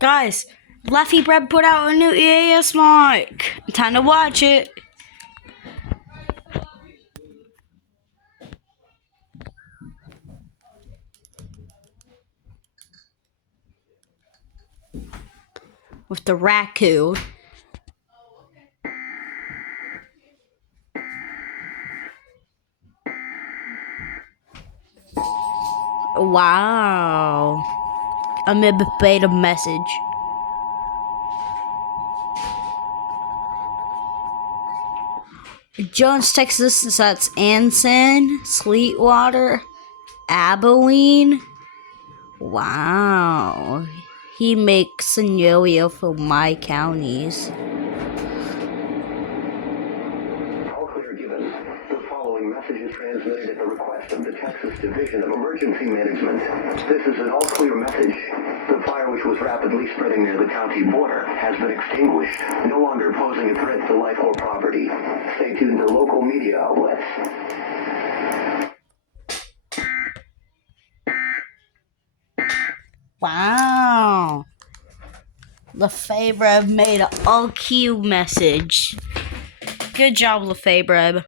Guys, Leffy Bread put out a new EAS mic. Time to watch it. With the raccoon. Wow. I'm a beta message. Jones, Texas, that's Anson, Sweetwater, Abilene. Wow. He makes a yo-yo for my counties. All clear given. The following message is transmitted at the request of the Texas Division of Emergency Management. This is an all clear message. The fire, which was rapidly spreading near the county border, has been extinguished, no longer posing a threat to life or property. Stay tuned to local media outlets. Wow. Lefebvre made an all cue message. Good job, Lefebvre.